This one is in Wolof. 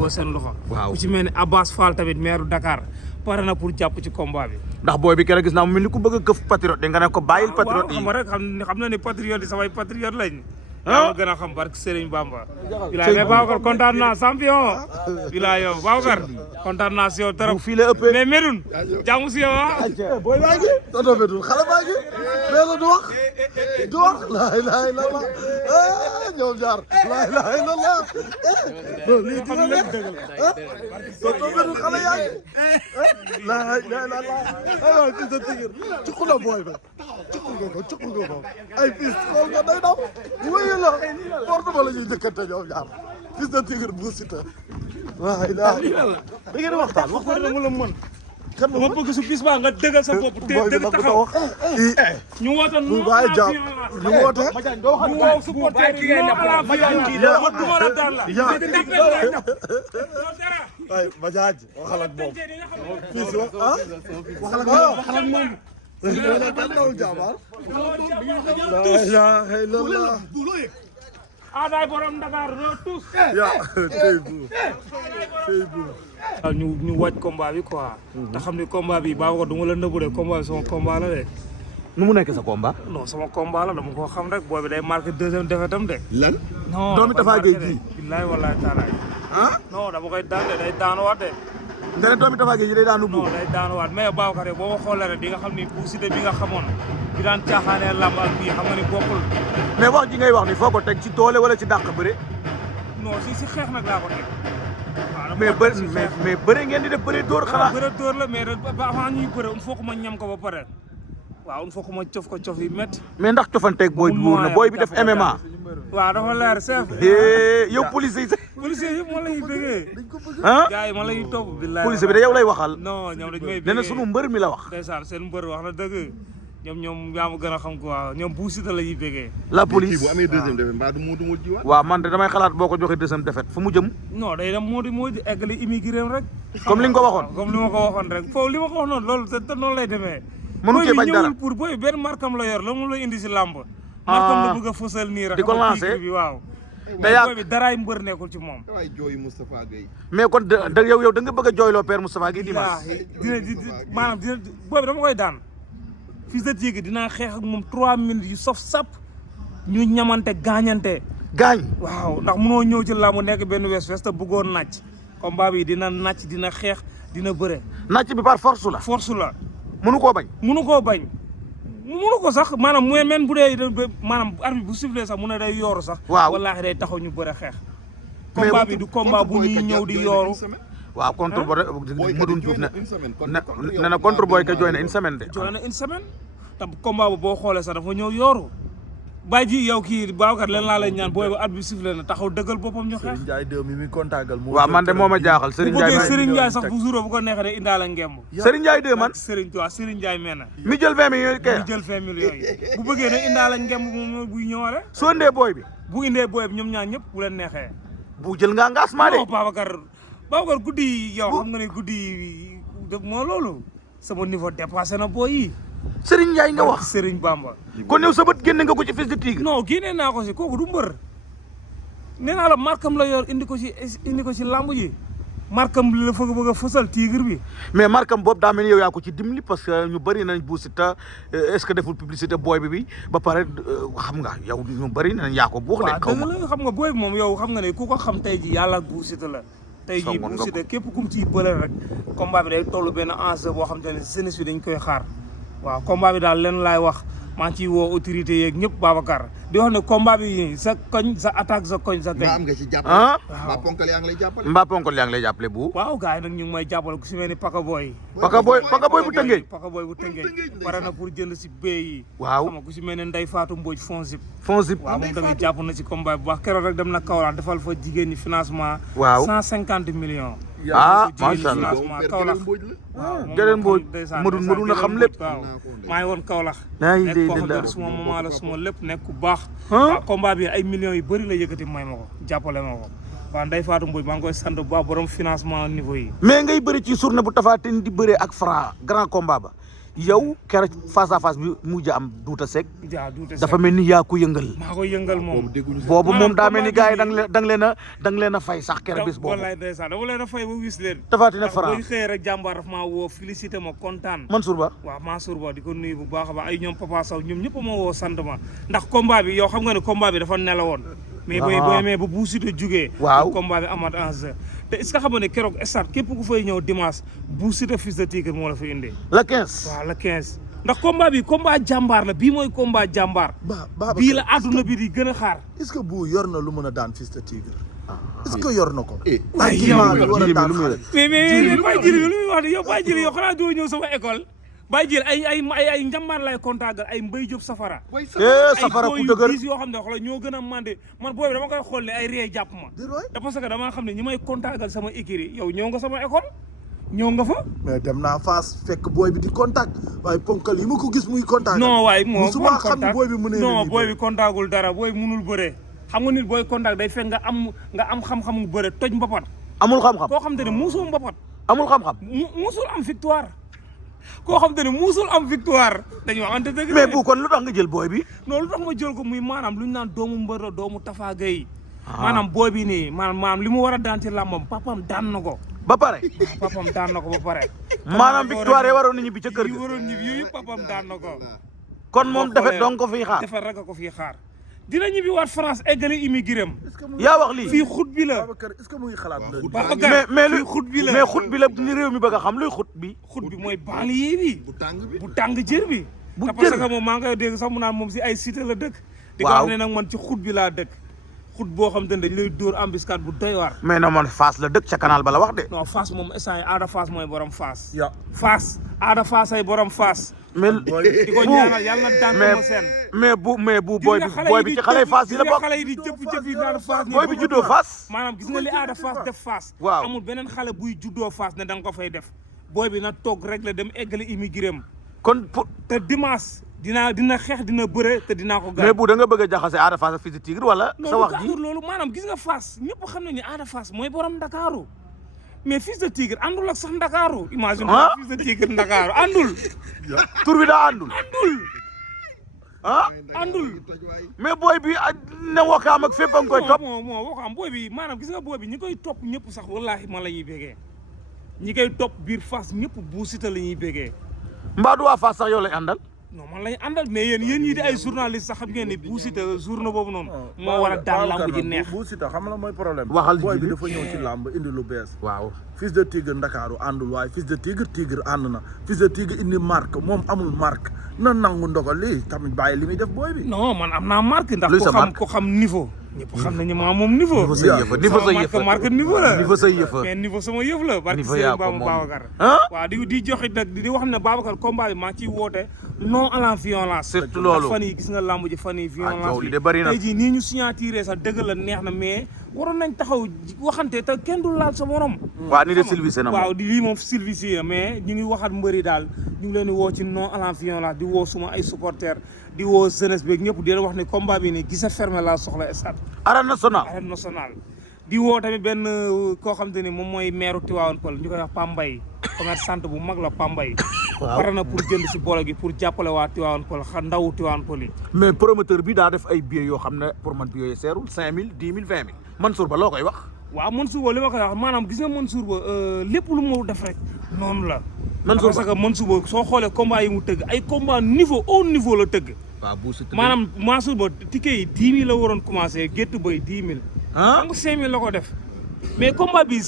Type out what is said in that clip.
dugal seen loxo. waaw ku ci mel ni Abbas Fall tamit maire Dakar pare na pour jàpp ci combat bi. ndax booy bi keroog gis naa mu mel ni ku bëgg a këf patriote nga ne ko bàyyil patriote yi. waaw xam nga rek xam na ni patriote yi samay patriote lañ. yaa ma gën a xam barke Serigne Bamba. bilaay mais Babacar kontaan naa champion. bilaay yow Babacar kontaan naa si yow trop. fii la ëppee mais Medoune jàmm si yow ah. booy baa ngi tonton Medoune xale baa ngi mais la du wax laa ilaaha illallaah ñoom ñaar laa ilaaha illallaah lii dina nekk tonton Medoune xale yaa ngi laa ilaaha illallaah aywa fils de Tigre cukku la booy ba cukku nga ko ay fils xool nga day daw wuyu la porte ba la ñuy njëkkante ñoom ñaar fils de Tigre bu Siteu laa ilaaha illallaah da ngeen waxtaan wax ko dama la mën. kan ma bëgg su bis baa nga dëggal sa bopp te dëgg taxaw. ñu woote bu bàyyi jàpp ñu woote ñu woo supporter yi non à la violence ma duma la daan la. ay Badiane waxal ak moom fii si wax ah waxal ak moom kan nawul jàmbaar la ilaha illallah Aday borom Dakar no tous. ya tey bu ñu wàcc combat bi quoi. te xam ni combat bi baax ko du ma la nëbbu de combat bi sama combat la de. nu mu nekk sa combat. non sama combat la dama ko xam rek booy bi day marqué deuxième défaite am de. lan non doomi Tafa Gueye ji. billaay wallaay taalaay. ah. non dama koy daan de day daanuwaat de. nga ne doomi Tafa Gueye ji day daanu bu. non day daanuwaat mais Babacar yow boo ko xoolee rek di nga xam ni bu Siteu bi nga xamoon bi daan caaxaanee lamb ak bii xam nga ni bokkul. mais wax ji ngay wax ni foo ko teg ci doole wala ci dàq bëre. non si xeex nag laa ko teg. mais bëre ngeen di def bëre dóor xanaa. bëre dóor la mais avant ñuy bëre il faut que ma ñam ko ba pare. waaw il faut que ma cof ko cof yi métti. mais ndax cofanteeg booy buur na booy bi def MMA. waaw dafa leer chef. yow policier yi. policier yëpp moo lay bëggee. ah gars yi ma lay topp billaay. policier bi de yow lay waxal. non ñoom dañ may bëggee nee na sunu mbër mi la wax. ndeysaan seen mbër wax na dëgg. ñoom yaa ma gën a xam quoi ñoom bu Siteu la ñuy bëggee. la police bu amee deuxième défaite mbaa du mu jiwaat waaw man de damay xalaat boo ko joxee deuxième défaite fu mu jëm. non day dem moo di eggali immigré rek. comme li nga ko waxoon. comme li ma ko waxoon rek foofu li ma ko wax noonu loolu te noonu lay demee. mënu cee bañ dara ñëwul pour booy benn markam la yor la mu la indi si làmb. markam la bëgg a fësal nii rek. di ko lancé bi waaw. te yaa booy bi daraay mbër nekkul ci moom. waay jooy Moustapha Gueye mais kon da yow da nga bëgg a jooyloo père Moustapha Gueye dimanche. maanaam dina booy bi dama koy daan. Fils de Tigre dinaa xeex ak moom 3 minutes yu sof sap ñu ñamante gaañante. gaañ. waaw ndax munoo ñëw ci làmb nekk benn wes te bëggoon nàcc. combat bi dina nàcc dina xeex dina bëre. nàcc bi par force la. force la. mënu koo bañ. mënu koo bañ. mënu ko sax maanaam mu men bu dee maanaam arbitre bu sifflé sax mu ne day yooru sax. waaw wallaahi day taxaw ñu bëre xeex. combat bi du combat bu ñuy ñëw di yooru. waaw contre Modou Diouf ne na contre boy ka jooy na une semaine de. jooy na une semaine te combat bu boo xoolee sax dafa ñëw yooru bàyyi ji yow kii Babacar leen laa lay ñaan booy ba at bi sifflé na taxaw dëggal boppam ñu xeex. Serigne Ndiaye 2 mi kontaagal waaw man de moo ma jaaxal Serigne Ndiaye. bu bëggee Serigne Ndiaye sax bu jour bu ko neexee de indaale ngemb. Serigne Ndiaye 2 man. Serigne Ndiaye mel na. mi jël 20 millions kay. mi jël 20 millions yi bu bëggee de indaale ngemb moom buy ñëwaale. soo indee booy bi. bu indee booy bi ñoom ñaar ñëpp bu leen neexee. bu jël nga engagement de. non Babacar guddi yi yow xam nga ne guddi yi moo loolu sama niveau dépassé na booy yi. Serigne Ndiaye nga wax Serigne Bamba. kon yow sa bët génne nga ko ci Fils de Tigre. non génne naa ko si kooku du mbër nee naa la markam la yor indi ko si lamb ji markam la fa bëgg a fësal Tigre bi. mais markam boobu daa mel ni yow yaa ko ci dimbali parce que ñu bëri nañ bu Siteu est-ce que deful publicité booy bi ba pare xam nga yow ñu bëri nañ yaa ko buux de. xaw ma waaw xam nga booy bi moom yow xam nga ne ku ko xam tey ji yàlla bu Siteu la. tey jii bu Siteu képp kum ciy bële rek combat bi day toll benn enjeu boo xam te ne jeunesse bi dañ koy xaar waaw combat bi daal leen laay wax maa ngi ciy woo autorité yeeg ñëpp Babacar di wax ne combat bi sa koñ sa attaque sa koñ sa gañ. am nga ci jàppale. mbaa ponkal yaa ngi lay jàppale. mbaa ponkal yaa ngi lay jàppale bu. waaw gars yi nag ñu ngi may jàppale ku si mel ni Paka Boy. Paka Boy bu Tëngéej. Paka Boy bu Tëngéej pare na pour jënd si béy yi. waaw xam nga ku si mel ne Ndeye Fatou Mbodj Fonzip. Fonzip waaw moom tamit jàpp na si combat bu baax keroog rek dem na Kaolack defal fa jigéen ñi financement. waaw 150 millions. macha allah Kaolack. Gërëm Mbodj Modou na xam lépp. waaw maa ngi woon Kaolack. ay nekk koo xam ne suma maman la suma lépp nekk ku baax. waaw combat bi ay millions yu bëri la yëkkati may ma ko jàppale ma ko. waaw Ndeye Fatou Mbodj maa ngi koy sant bu baax borom financement niveau yi. mais ngay bëri ci journée bu Tapha Tine di bëree ak Franc grand combat ba yow keroog face à face bi mujj am Douta Seck jaa duute dafa mel ni yaa ko yëngal maa ko yëngal moom boobu moom daa mel ni combat gars yi bi- da nga leen a fay sax keroog bis boobu wallaay ndeysaan dama leen a fay ba wis leen Tapha Tine ndax Franc boo xëyee rek jàmbaar daf maa woo félicité ma kontaan Mansour Ba waaw Mansour Ba di ko nuyu bu baax a baax ay ñoom Papa Sow ñoom ñëpp ma woo sant ma ndax combat bi yow xam nga ne combat bi dafa nelawoon mais booy ba bu Siteu jugee waaw combat bi amat enjeu te est-ce que xam nga ne keroog stade képp ku fay ñëw dimanche bu Siteu Fils de Tigre moo la fa indi le 15 waaw le 15 ndax combat bi combat jàmbaar la bii mooy combat jàmbaar Babacar bii la àdduna bi di gën a xaar est-ce que bu yor na lu mën a daan Fils de Tigre est-ce que yor na ko waaye argument yow bi war a daan xale mais Baye Djili bi lu muy wax ne yow Baye Djili yow xanaa doo ñëw sama école Baye Djili ay njambaar lay contactal ay Mbaye Diop Safara safara ay ku booy dëgër yu diis yoo xam ne xoolal ñoo gën a mandé man booy bi dama koy xool ne ay ree jàpp ma Déet waay. te parce que damaa xam ne ñi may contactal sama écurie yow ñëw nga sama école ñëw nga fa mais dem naa Fass fekk booy bi di contact waaye ponkal yi ma ko gis muy contact non waaye moo musuma xam ne booy bi mënee non booy bi contactul dara booy munul bëree xam nga nit booy contact day fekk nga am xam-xam mu bëre toj mbapat amul xam-xam koo xam te ne muusoo mbapat amul xam-xam musul am victoire koo xam te ne musul am victoire dañu waxante dëgg mais bu kon lu tax nga jël booy bi non lu tax ma jël ko muy maanaam lu ñu naan doomu mbër la doomu Tafa Gueye maanaam booy bi nii maanaam li mu war a daan ci làmbam papam daan na ko ba pare papam daan na ko ba pare maanaam victoire yi waroon na ñibbi ca kër yi ga waroon ñibbi yooyu papam daan na ko kon moom defet dong ko fiy xaar defet rek a ko fii xaar dina ñibbi waat France eggale immigré am yaa wax lii fii xut bi la Babacar est-ce que mu ngi xalaat la Babacar mais fii xut bi la mais xut bi la ni réew mi bëgg a xam luy xut bi xut bi mooy banlieue bi bu tàng jër bi Bu te parce jër. que moom maa ngi koy dégg sax mu naan moom si ay cité la dëkk di ko Waaw. wax ne nag man ci xut bi laa dëkk xut boo xam te ne dañ lay dóor embuscade bu doy waar mais non man Fass la dëkk ca canal ba la wax de non Fass moom instant yi aada Fass mooy borom Fass ya Fass aada Fass ay borom Fass mais di ko ñaanal yàlla na daan ma seen mais bu booy bi ci xale Fass yi la bokk xale yi di jëpp yi naan Fass booy bi juddoo Fass maanaam gis nga li aada Fass def Fass Waaw. amul beneen xale buy juddoo Fass ne da nga ko fay def booy bi na toog rek la dem eggale immigré am kon pour te dimanche dina xeex dina bëre te dinaa ko mais gaañ bu da nga bëgg a jaxase Ada Fass ak Fils de Tigre wala sa wax ji loolu maanaam gis nga Fass ñëpp xam nañu ne aada Fass mooy borom Ndakaaru mais Fils de Tigre àndul ak sax Ndakaaru imagine Ah. Fils de Tigre Ndakaaru àndul tur bi daa àndul àndul mais booy bi ne wakaam ak fépp a nga koy topp moo waxam booy bi maanaam gis nga booy bi ñi koy topp ñëpp sax wallaahi ma la ñuy bégee ñi koy topp biir Fass ñëpp Bu Siteu la ñuy bégee mbaa du waa Fass sax yow lañ àndal non man lañ àndal mais yéen ñii di ay journaliste sax xam ngeen ni Bu Siteu journée boobu noonu moo war a daan lamb ji neex Bu Siteu xam la mooy problème Waxal booy bi ji bi. dafa ñëw ci làmb indi lu bees waaw Fils de Tigre Ndakaaru àndul waaye Fils de Tigre ànd na Fils de Tigre indi marque moom amul marque na nangu ndogal lii tamit bàyyi li muy def booy bi non man am naa marque ndax Luy ko sa xam marque? ko xam niveau ñëpp xam nañu maa moom niveau niveau sa yëfa niveau sa sama yëfa marque niveau la niveau sa yëfa mais niveau sama yëf la barki Niveau yaa Serigne ko Bamba moom. Babacar ah waaw di joxit nag di wax ne Babacar combat bi maa ciy woote non à la violence Surtout loolu. ndax fan yi gis nga làmb ji fan yi violence coow li de bari na. tey jii nii ñu signature sax dëgg la neex na mais waroon nañ taxaw waxante te kenn du laal sa morom waa ni de Sylvie Sène waaw moom di lii moom Sylvie la mais ñu ngi waxaat mbëri daal ñu ngi leen di woo ci non à la violence di woo suma ay supporters di woo jeunesse beeg ñëpp di leen wax ne combat bi ne gisa fermé laa soxla stade arène nationale arène nationale di woo tamit benn koo xam te ni moom mooy maire Tivaouane Peulh ñu koy wax Pambay commerçante bu mag la Pambay pare na pour jënd si bolo gi pour jàppale waa Tivaouane Peulh ndawu Tivaouane Peulh yi mais promoteur bi daa def ay billets yoo xam ne pour man billets yi seerul 5000 10 000 20 000 Mansour Ba loo koy wax waaw Mansour Ba li ma koy wax maanaam gis nga Mansour Ba lépp lu mu def rek noonu la Mansour Ba parce que Mansour Ba soo xoolee combat yi mu tëgg ay combat niveau haut niveau la tëgg waaw bu Siteu maanaam Mansour Ba ticket yi 10 000 la waroon commencé gétt bay 10 000 ah xam nga 5 000 la ko def mais combat bi